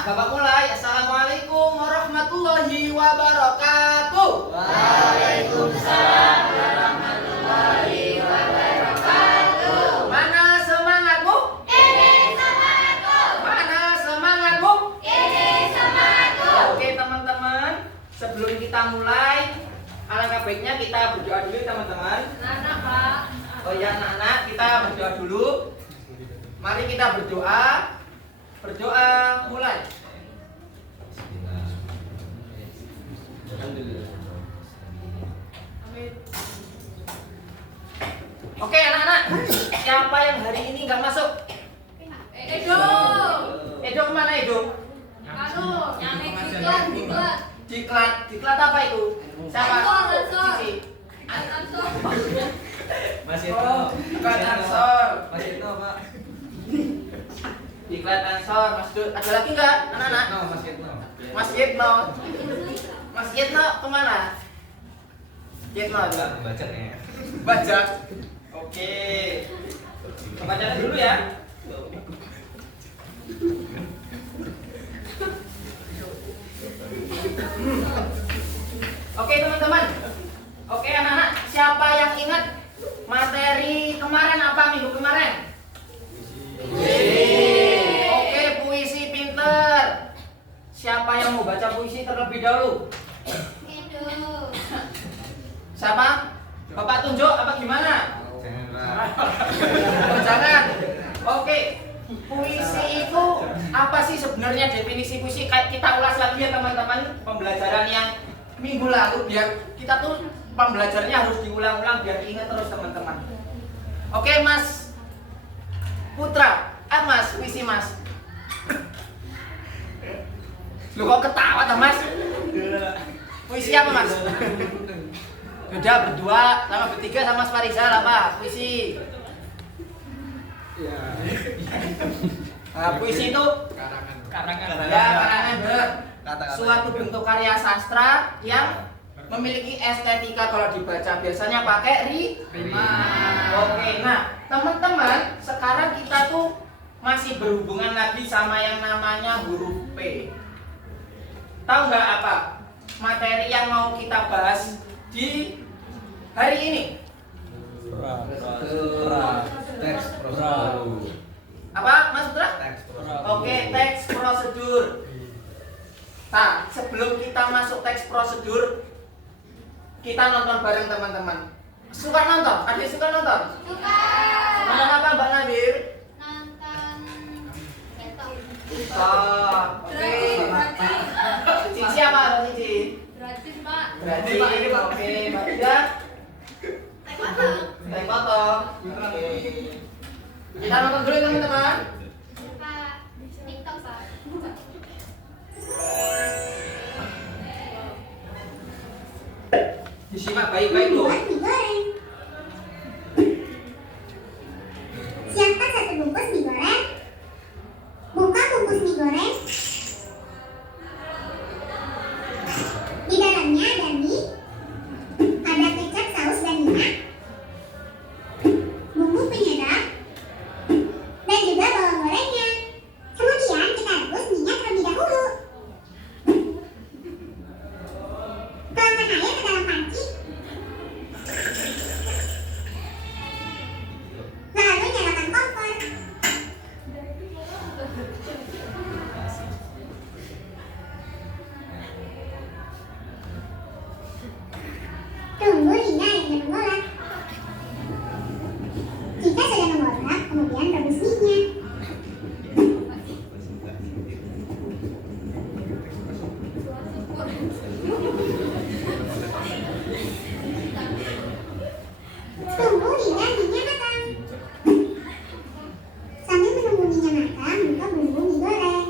Bapak mulai. Assalamualaikum warahmatullahi wabarakatuh. Waalaikumsalam warahmatullahi wabarakatuh. Mana semangatmu? Ini semangatku. Mana semangatmu? Ini semangatku. Oke teman-teman, sebelum kita mulai, alangkah baiknya kita berdoa dulu teman-teman. Anak Pak. Oh ya anak-anak, kita berdoa dulu. Mari kita berdoa. Berdoa mulai. Oke anak-anak, siapa yang hari ini nggak masuk? Edo. Edo kemana Edo? Anu, yang diklat. Diklat, diklat apa itu? Siapa? Ansor. Cici. Ansor. Mas Oh, bukan Ansor. Mas Yitno, Pak. Diklat Ansor, Mas Dut. Ada lagi nggak anak-anak? Mas Yitno. Mas Yitno. Mas Yitno kemana? Yitno ada. Baca ya. Bajak. Oke. Baca dulu ya. Oke teman-teman. Oke anak-anak, siapa yang ingat materi kemarin apa minggu kemarin? Oke, puisi pinter. Siapa yang mau baca puisi terlebih dahulu? Edo. Siapa? Bapak tunjuk apa gimana? Jangan, Pak. Oh, jangan. Oke. Puisi itu apa sih sebenarnya definisi puisi? Kayak kita ulas lagi ya teman-teman pembelajaran yang minggu lalu biar kita tuh pembelajarannya harus diulang-ulang biar ingat terus teman-teman. Oke, Mas Putra. Mas, puisi Mas. Lu kok ketawa tuh, Mas? Puisi apa, Mas? Udah berdua sama bertiga sama Mas Farizal apa? Puisi. Puisi itu Karangan. ya karangan bener. Kata-kata. Suatu bentuk karya sastra yang memiliki estetika kalau dibaca biasanya pakai rima. Oke, nah teman-teman sekarang kita tuh masih berhubungan lagi sama yang namanya huruf P. Tahu nggak apa materi yang mau kita bahas di hari ini? Teks prosedur. Apa, Mas Putra? Teks prosedur. Oke, teks prosedur. Nah, sebelum kita masuk teks prosedur, kita nonton bareng teman-teman. Suka nonton? Ada yang suka nonton? Suka. Nonton apa, Mbak Nadir? Nonton. Ketok. Oh, oke. Cici apa? Cici? Gratis Pak. Berarti oke, Mbak Ida. Naik potong. Naik foto. Oke. Kita nonton dulu teman-teman. Pak. TikTok Pak. Disimak baik-baik loh. Buat mie goreng. Siapkan satu bungkus mie goreng. Buka bungkus mie goreng. Di dalamnya ada mie, ada kecap, saus, dan minyak, bumbu penyedap, dan juga bawang gorengnya. Kemudian kita rebus minyak terlebih dahulu. Tuangkan air ke dalam panci. Lalu nyalakan kompor. Tunggu hingga airnya mengolah. Jika sudah mengolah, kemudian rebus mie-nya. Tunggu hingga mie-nya matang. Sambil menunggu mie-nya matang, buka bumbu mie goreng.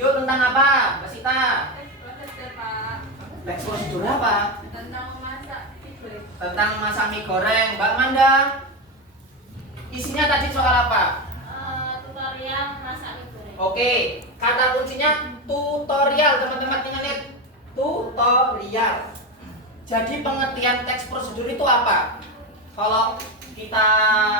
video tentang apa, Mbak Sita? Prosedur, Pak. Teks prosedur apa? Tentang memasak mie goreng. Tentang masak mie goreng. Mbak Manda, isinya tadi soal apa? Tutorial masak mie goreng. Oke, kata kuncinya tutorial, teman-teman ingat tutorial. Jadi pengertian teks prosedur itu apa? Kalau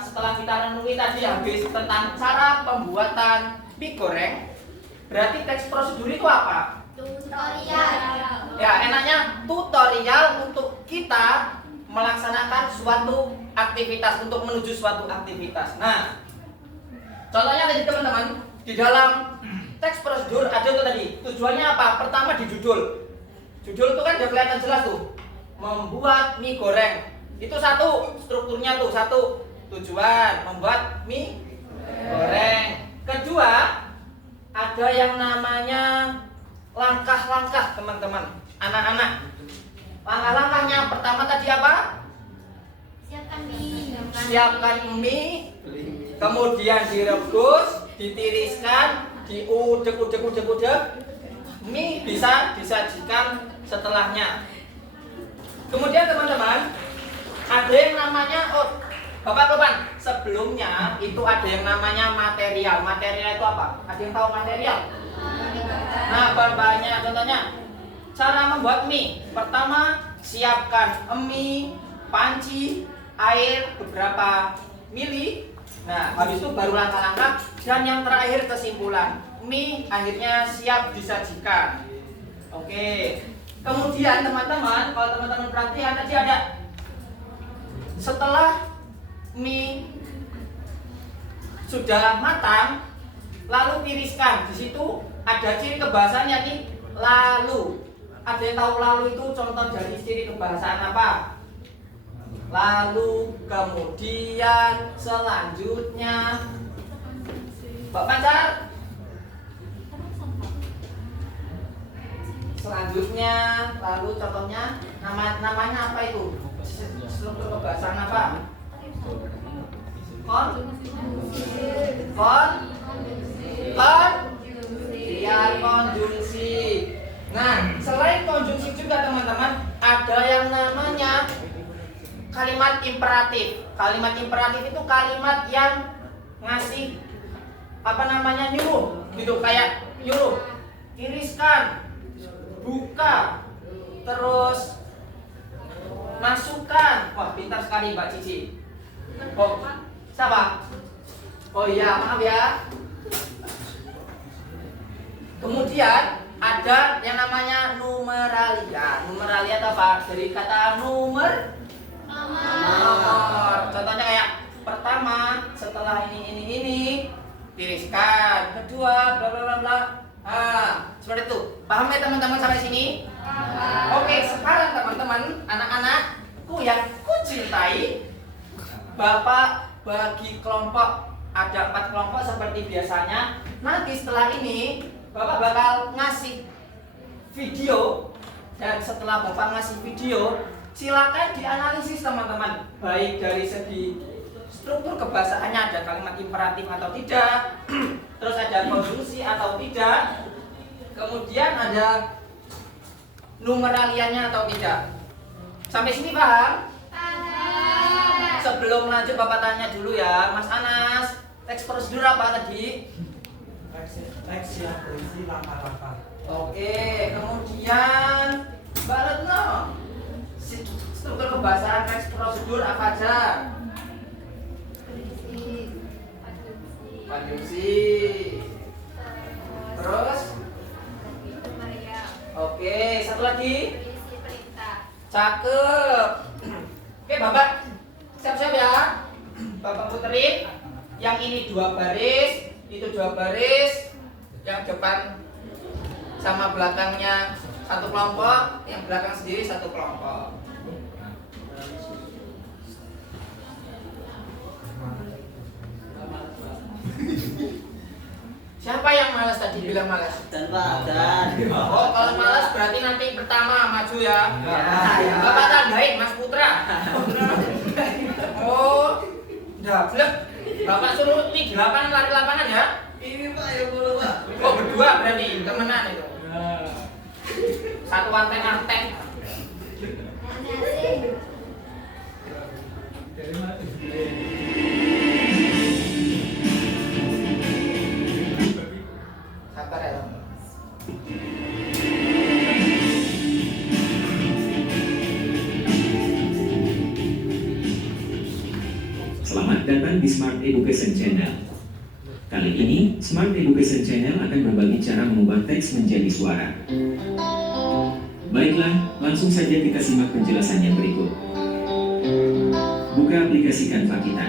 setelah kita renungi tadi habis tentang cara pembuatan mie goreng, berarti teks prosedur itu apa? Tutorial. Ya, enaknya tutorial untuk kita melaksanakan suatu aktivitas, untuk menuju suatu aktivitas. Nah, contohnya tadi teman-teman, di dalam teks prosedur ada tuh tadi, tujuannya apa? Pertama di judul. Judul itu kan udah kelihatan jelas tuh, membuat mie goreng. Itu satu, strukturnya tuh satu, tujuan membuat mie goreng. Kedua, ada yang namanya langkah-langkah teman-teman, anak-anak. Langkah-langkahnya pertama tadi apa? Siapkan mie. Siapkan mie, kemudian direbus, ditiriskan, diudek-udek, mie bisa disajikan setelahnya. Kemudian teman-teman, ada yang namanya Bapak Lopan, sebelumnya itu ada yang namanya material. Material itu apa? Ada yang tahu material? Nah, banyak contohnya. Cara membuat mie. Pertama, siapkan mie, panci, air beberapa mili. Nah, habis itu baru langkah-langkah dan yang terakhir kesimpulan. Mie akhirnya siap disajikan. Oke. Kemudian teman-teman, kalau teman-teman perhatikan tadi ada setelah mie sudah matang, lalu tiriskan. Di situ ada ciri kebahasaan yakni lalu. Ada yang tahu lalu itu contoh dari ciri kebahasaan apa? Lalu, kemudian, selanjutnya. Mbak Pancar? Selanjutnya, lalu contohnya namanya apa itu? Struktur kebahasaan apa? Konjungsi. Nah, selain konjungsi juga teman-teman, ada yang namanya kalimat imperatif. Kalimat imperatif itu kalimat yang ngasih nyuruh gitu, kayak nyuruh tiriskan, buka, terus masukkan. Wah, pintar sekali Mbak Cici. Oh, siapa? Oh iya, maaf ya. Kemudian ada yang namanya numeralia. Numeralia itu apa? Dari kata nomor. Contohnya kayak pertama, setelah ini tiriskan. Kedua, bla bla bla bla. Seperti itu. Paham ya teman-teman sampai sini? Oke, sekarang teman-teman, anak-anakku yang kucintai, Bapak bagi kelompok, ada 4 kelompok seperti biasanya. Nanti setelah ini Bapak bakal ngasih video, dan setelah Bapak ngasih video, silakan dianalisis teman-teman, baik dari segi struktur kebahasaannya, ada kalimat imperatif atau tidak, terus ada konjungsi atau tidak, kemudian ada numeralianya atau tidak. Sampai sini paham? Sebelum lanjut Bapak tanya dulu ya, Mas Anas, teks prosedur apa tadi? Teks yang berisi langkah-langkah. Oke, kemudian Mbak Retno, struktur kebahasaan teks prosedur apa aja? Konjungsi. Terus? Oke, satu lagi? Cakep. Oke, Bapak siap-siap ya. Bapak puterin. Yang ini 2 baris, itu 2 baris. Yang depan sama belakangnya satu kelompok, yang belakang sendiri satu kelompok. Siapa yang malas tadi bilang malas? Dan Pak, dan. Oh, kalau malas berarti nanti pertama maju ya. Ya. Bapak tandain Mas Putra. Oh, dablek. Bapak suruh nih di lapangan, lari lapangan ya. Ini Pak yang boleh Pak. Oh berdua berarti temenan itu. Nah. Satu anteng-anteng. Dari mana? Sabar ya. Selamat datang di Smart Education Channel. Kali ini, Smart Education Channel akan berbagi cara mengubah teks menjadi suara. Baiklah, langsung saja kita simak penjelasannya berikut. Buka aplikasi Canva kita.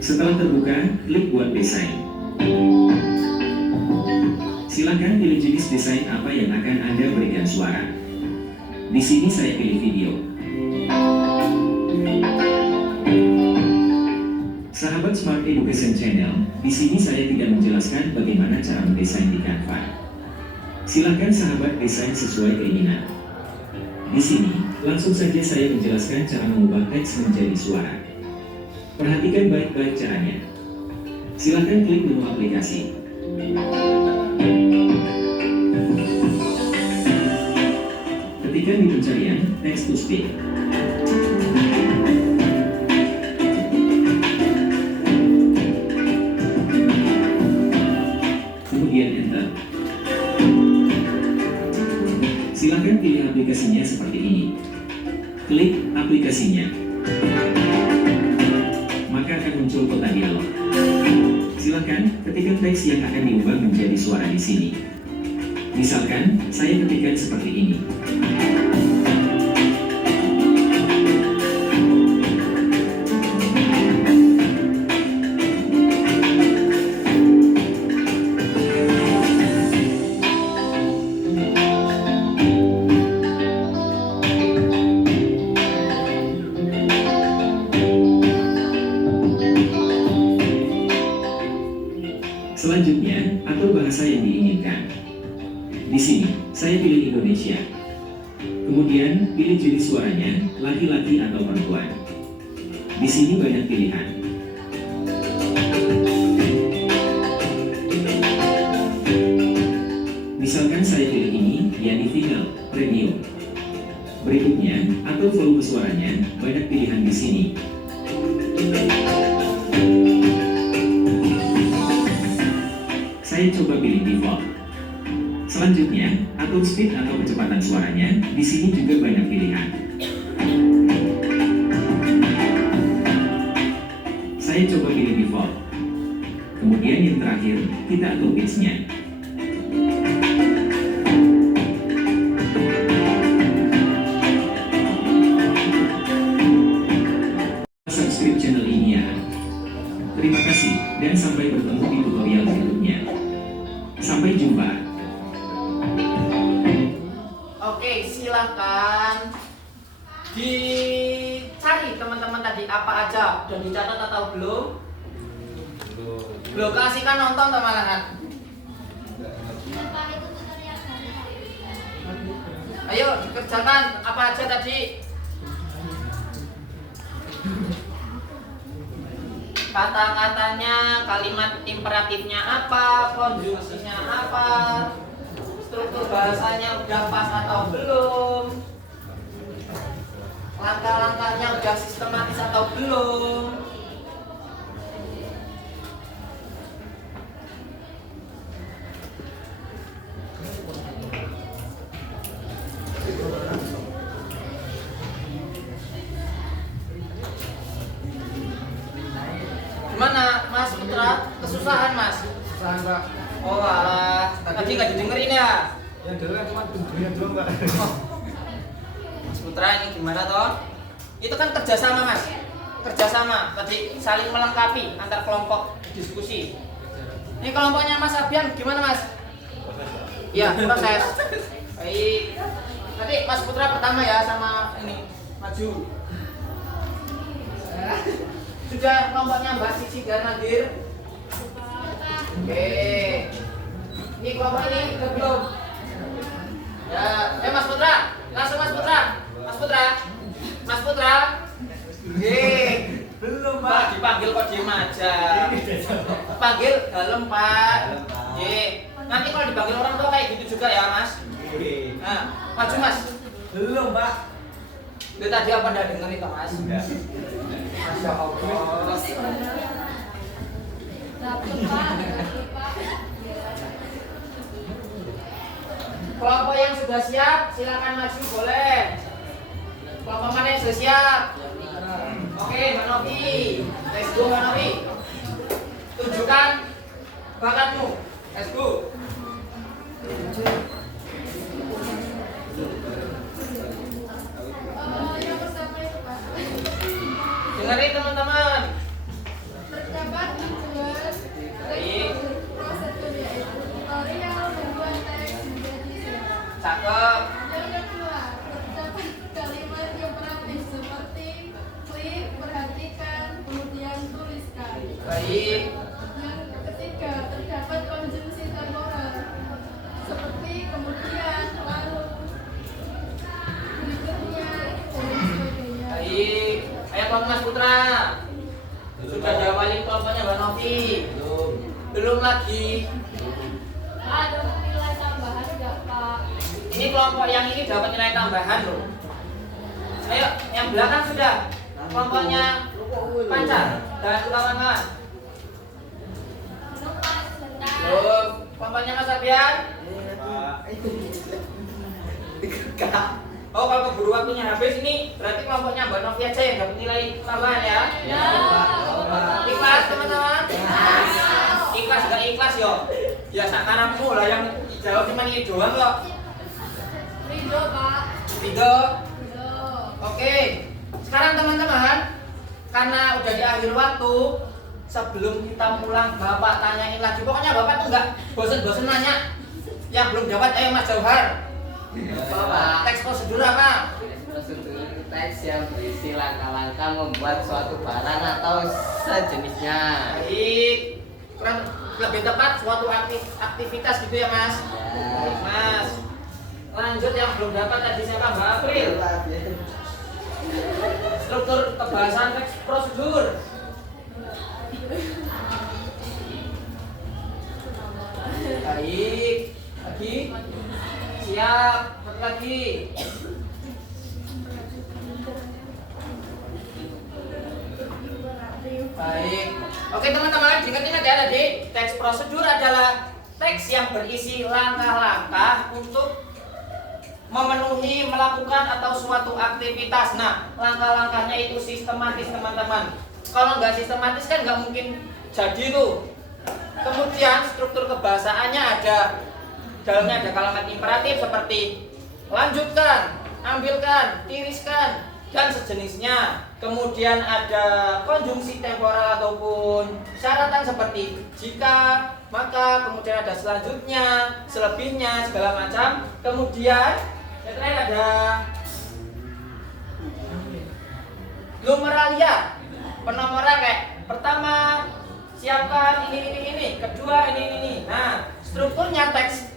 Setelah terbuka, klik buat desain. Silakan pilih jenis desain apa yang akan Anda berikan suara. Di sini saya pilih video. Sahabat Smart Education Channel, di sini saya tidak menjelaskan bagaimana cara mendesain di Canva. Silakan sahabat desain sesuai keinginan. Di sini, langsung saja saya menjelaskan cara mengubah teks menjadi suara. Perhatikan baik-baik caranya. Silakan klik menu aplikasi. Ketikkan di pencarian text to speech. Kemudian enter. Silakan pilih aplikasinya seperti ini. Klik aplikasinya. Maka akan muncul kotak dialog. Silakan ketikkan teks yang akan diubah menjadi suara di sini. Misalkan, saya ketikkan seperti ini. Selanjutnya, atur bahasa yang diinginkan. Di sini, saya pilih Indonesia. Kemudian, pilih jenis suaranya, laki-laki atau perempuan. Di sini banyak pilihan. Misalkan saya pilih ini, yakni female, premium. Berikutnya, atur volume suaranya, banyak pilihan di sini. Saya coba pilih default. Selanjutnya, atur speed atau kecepatan suaranya. Di sini juga banyak pilihan. Saya coba pilih default. Kemudian yang terakhir, kita atur pitch-nya. Subscribe channel ini ya. Terima kasih dan sampai bertemu di tutorial berikutnya. Sampai jumpa. Oke, silahkan dicari teman-teman tadi apa aja. Udah dicatat atau belum? Belum. Kasihkan nonton teman-teman. Bapak itu tutorial dari Ayo dikerjakan apa aja tadi. Kata-katanya, kalimat imperatifnya apa, konjungsinya apa, struktur bahasanya udah pas atau belum, langkah-langkahnya udah sistematis atau belum. Gimana Mas Putra? Kesusahan Mas? Susah Pak. Oh alah, tadi nggak didengerin ya? Yang dulu cuma tujuhnya doang Pak. Mas Putra ini gimana toh? Itu kan kerjasama Mas, kerjasama tadi saling melengkapi antar kelompok diskusi. Ini kelompoknya Mas Abian gimana Mas? Iya proses. Baik. Nanti Mas Putra pertama ya sama ini maju. Sudah kelompoknya Mbak Sisi dan Nadir. Oke. Ini kelompok ini udah belum? Ya, Mas Putra, langsung Mas Putra. Mas Putra. Mas Putra. Belum, Pak, dipanggil kok diem aja. Panggil dalam, Pak. Nanti kalau dipanggil orang tua kayak gitu juga ya, Mas. Nah, maju, Mas. Belum, Pak. Itu tadi apa udah denger itu, Mas? Enggak. Masya Allah. Dapet Pak, dapet Pak. Kelompok yang sudah siap, silakan maju boleh. Kelompok mana yang sudah siap? Oke, Mbak Novi. Let's go, Mbak Novi. Tunjukkan bakatmu. Let's go. Yang pertama itu Pak. Dengerin teman-teman. Terdapat tujuan Baik. prosedur yaitu tutorial membuat teks menjadi suara. Cakep. Yang kedua, terdapat kalimat yang praktis seperti klik, perhatikan, kemudian tuliskan. Baik. Yang ketiga, terdapat konjungsi temporal seperti kemudian, lalu, berikutnya, dan sebagainya. Baik. Ayo kelompok Mas Putra. Sudah jawabin kelompoknya Mbak Novi. Belum lagi. Ada nilai tambahan nggak Pak? Ini kelompok yang ini dapat nilai tambahan loh. Ayo, yang belakang sudah. Kelompoknya Panca dan kawan-kawan. Belum Pak, sebentar. Belum. Kelompoknya Mas Arbian. Oh, kalau keburu waktunya habis ini berarti kelompoknya Mbak Novi aja yang dapat nilai tambahan ya. Ya. Ikhlas teman-teman. Ikhlas gak ikhlas yo. Ya sakarapmu lah yang jawab cuma ini doang kok. Ridho Pak. Tiga. Ridho. Oke. Sekarang teman-teman, karena udah di akhir waktu, sebelum kita pulang Bapak tanyain lagi. Pokoknya Bapak tuh nggak bosen-bosen nanya. Yang belum dapat ayo Mas Jauhar. Bapak, teks prosedur apa? Prosedur teks yang berisi langkah-langkah membuat suatu barang atau sejenisnya. Baik. Kurang lebih tepat suatu aktivitas gitu ya Mas. Baik, Mas. Lanjut yang belum dapat tadi siapa Mbak April? Struktur kebahasan teks prosedur. Baik. Lagi. Siap. Satu lagi. Baik. Oke teman-teman, diingat-ingat ya tadi teks prosedur adalah teks yang berisi langkah-langkah untuk memenuhi, melakukan atau suatu aktivitas. Nah, langkah-langkahnya itu sistematis teman-teman. Kalau nggak sistematis kan nggak mungkin jadi tuh. Kemudian struktur kebahasaannya ada, dalamnya ada kalimat imperatif seperti lanjutkan, ambilkan, tiriskan, dan sejenisnya. Kemudian ada konjungsi temporal ataupun syaratan seperti jika, maka, kemudian ada selanjutnya, selebihnya, segala macam. Kemudian yang terakhir ada numeralia, penomoran kayak pertama siapkan ini, kedua ini. Nah, strukturnya teks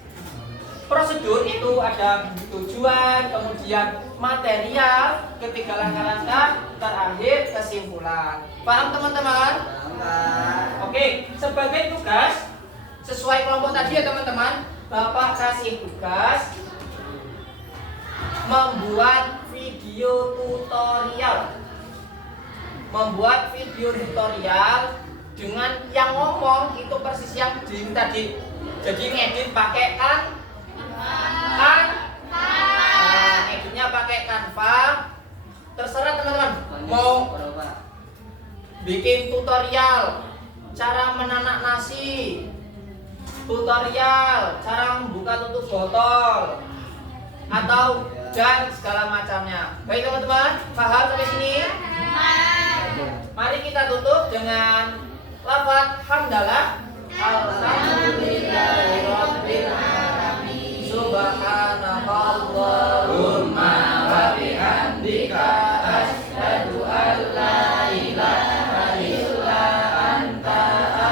prosedur itu ada tujuan, kemudian material, ketiga langkah-langkah, terakhir kesimpulan. Paham teman-teman? Oke, sebagai tugas sesuai kelompok tadi ya teman-teman, Bapak kasih tugas membuat video tutorial. Membuat video tutorial dengan yang ngomong itu persis yang di tadi. Jadi ngedit pakai editnya pakai Canva. Terserah teman-teman mau bikin tutorial cara menanak nasi, tutorial cara membuka tutup botol, atau dan segala macamnya. Baik teman-teman, paham sampai sini? Mari kita tutup dengan lafaz hamdalah. Alhamdulillahirabbil alamin. Subhanakallahumma wa bihamdika asyhadu an la ilaha illa anta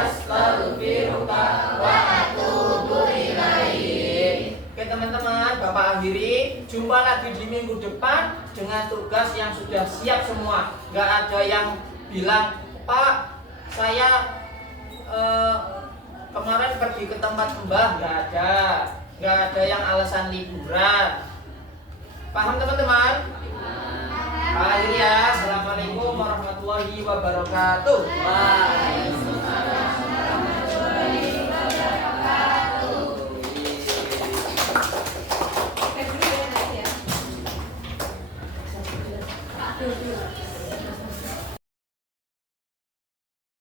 astaghfiruka wa atubu ilaik. Oke teman-teman, Bapak akhiri. Jumpa lagi di minggu depan dengan tugas yang sudah siap semua. Nggak ada yang bilang, Pak, saya kemarin pergi ke tempat Mbah. Nggak ada. Nggak ada yang alasan liburan. Paham teman-teman? Akhir ya. Assalamualaikum warahmatullahi wabarakatuh. Aduh.